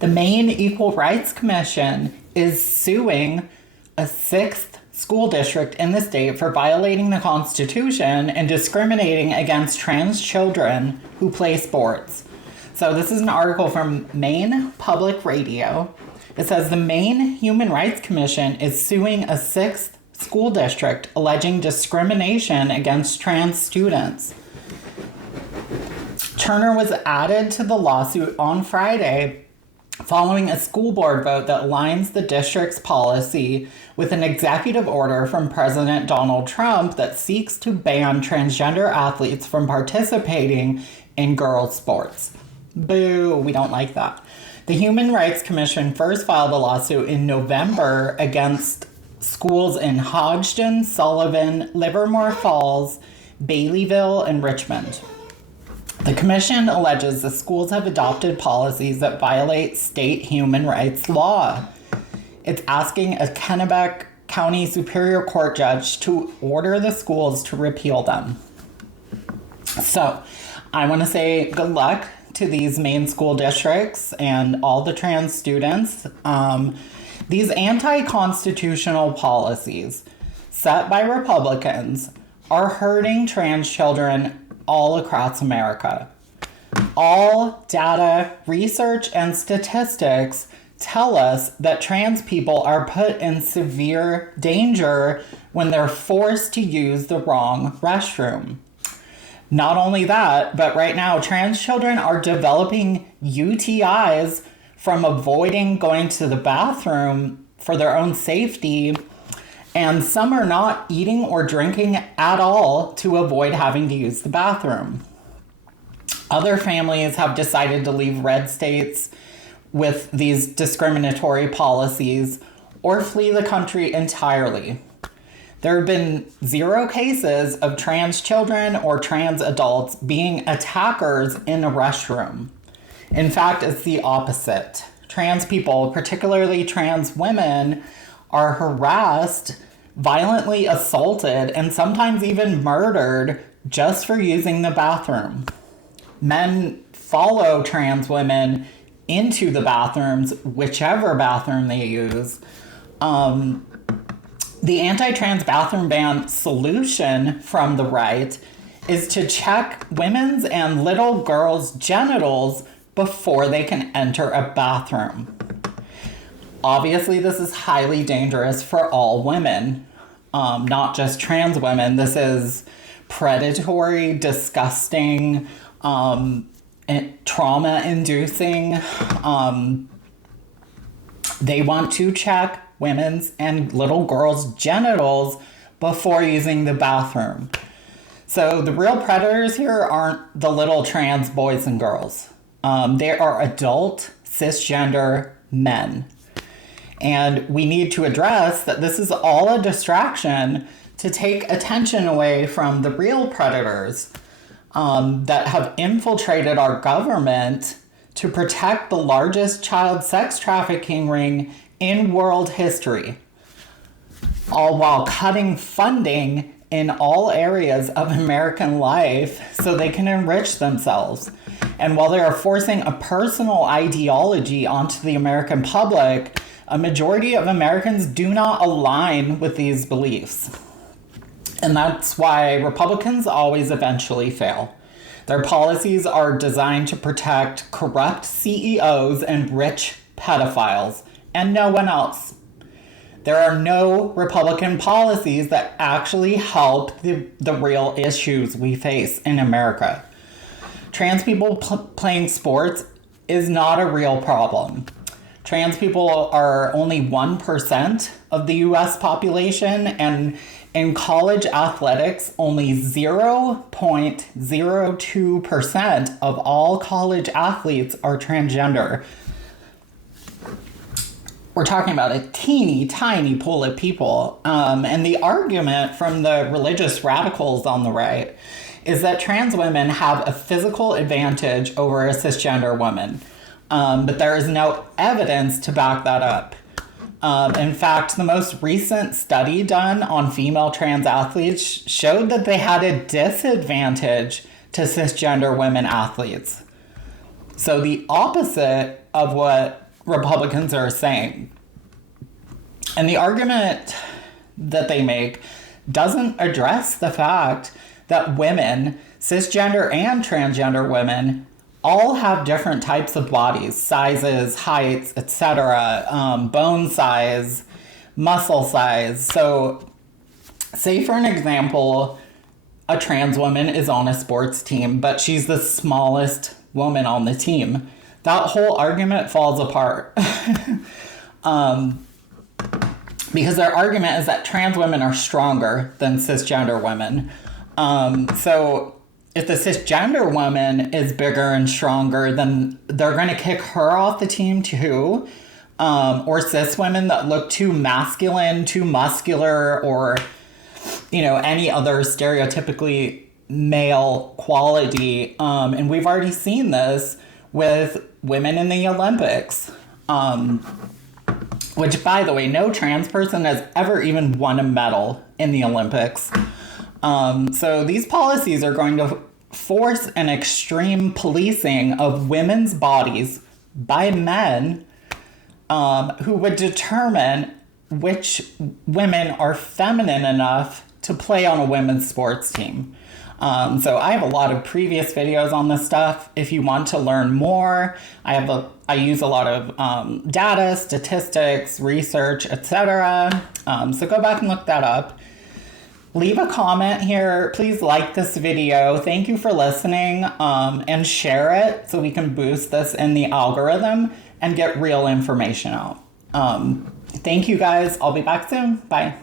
The Maine Equal Rights Commission is suing a sixth school district in the state for violating the Constitution and discriminating against trans children who play sports. So this is an article from Maine Public Radio. It says the Maine Human Rights Commission is suing a sixth school district alleging discrimination against trans students. Turner was added to the lawsuit on Friday following a school board vote that aligns the district's policy with an executive order from President Donald Trump that seeks to ban transgender athletes from participating in girls' sports. Boo, we don't like that. The Human Rights Commission first filed a lawsuit in November against schools in Hodgdon, Sullivan, Livermore Falls, Baileyville, and Richmond. The commission alleges the schools have adopted policies that violate state human rights law. It's asking a Kennebec County Superior Court judge to order the schools to repeal them. So, I want to say good luck to these Maine school districts and all the trans students. These anti-constitutional policies set by Republicans are hurting trans children all across America. All data, research, and statistics tell us that trans people are put in severe danger when they're forced to use the wrong restroom. Not only that, but right now, trans children are developing UTIs from avoiding going to the bathroom for their own safety, and some are not eating or drinking at all to avoid having to use the bathroom. Other families have decided to leave red states with these discriminatory policies or flee the country entirely. There have been 0 cases of trans children or trans adults being attackers in a restroom. In fact, it's the opposite. Trans people, particularly trans women, are harassed, violently assaulted, and sometimes even murdered just for using the bathroom. Men follow trans women into the bathrooms, whichever bathroom they use. The anti-trans bathroom ban solution from the right is to check women's and little girls' genitals before they can enter a bathroom. Obviously, this is highly dangerous for all women, not just trans women. This is predatory, disgusting, trauma-inducing. They want to check women's and little girls' genitals before using the bathroom. So the real predators here aren't the little trans boys and girls. They are adult, cisgender men. And we need to address that this is all a distraction to take attention away from the real predators that have infiltrated our government to protect the largest child sex trafficking ring in world history, all while cutting funding in all areas of American life so they can enrich themselves. And while they are forcing a personal ideology onto the American public, a majority of Americans do not align with these beliefs. And that's why Republicans always eventually fail. Their policies are designed to protect corrupt CEOs and rich pedophiles, and no one else. There are no Republican policies that actually help the real issues we face in America. Trans people playing sports is not a real problem. Trans people are only 1% of the US population, and in college athletics, only 0.02% of all college athletes are transgender. We're talking about a teeny tiny pool of people. And the argument from the religious radicals on the right is that trans women have a physical advantage over a cisgender woman. But there is no evidence to back that up. In fact, the most recent study done on female trans athletes showed that they had a disadvantage to cisgender women athletes. So the opposite of what Republicans are saying. And the argument that they make doesn't address the fact that women, cisgender and transgender women, all have different types of bodies, sizes, heights, etc., bone size, muscle size. So, say for an example, a trans woman is on a sports team, but she's the smallest woman on the team. That whole argument falls apart. Because their argument is that trans women are stronger than cisgender women. So if the cisgender woman is bigger and stronger, then they're going to kick her off the team too. Or cis women that look too masculine, too muscular, or, any other stereotypically male quality. And we've already seen this with women in the Olympics. Which, by the way, no trans person has ever even won a medal in the Olympics. So these policies are going to force an extreme policing of women's bodies by men who would determine which women are feminine enough to play on a women's sports team. So I have a lot of previous videos on this stuff. If you want to learn more, I use a lot of data, statistics, research, etc. So go back and look that up. Leave a comment here. Please like this video. Thank you for listening, and share it so we can boost this in the algorithm and get real information out. Thank you guys. I'll be back soon. Bye.